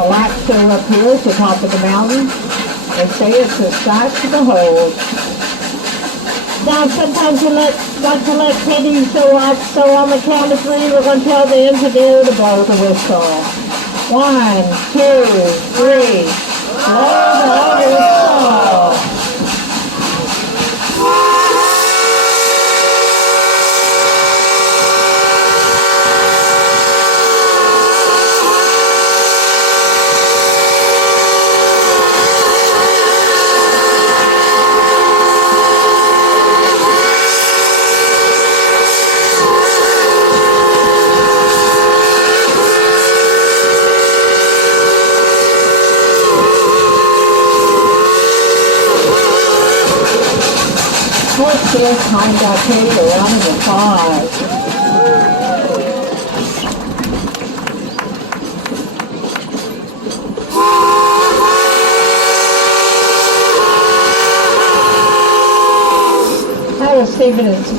A lot show up here at the top of the mountain. They say it's the sight to behold. Now, sometimes you got to let Teddy show up, so on the count of three, we're going to tell the engineer to blow the whistle. 1, 2, 3. Blow the whistle. Let's see if time got carried around in the fog. I was thinking it's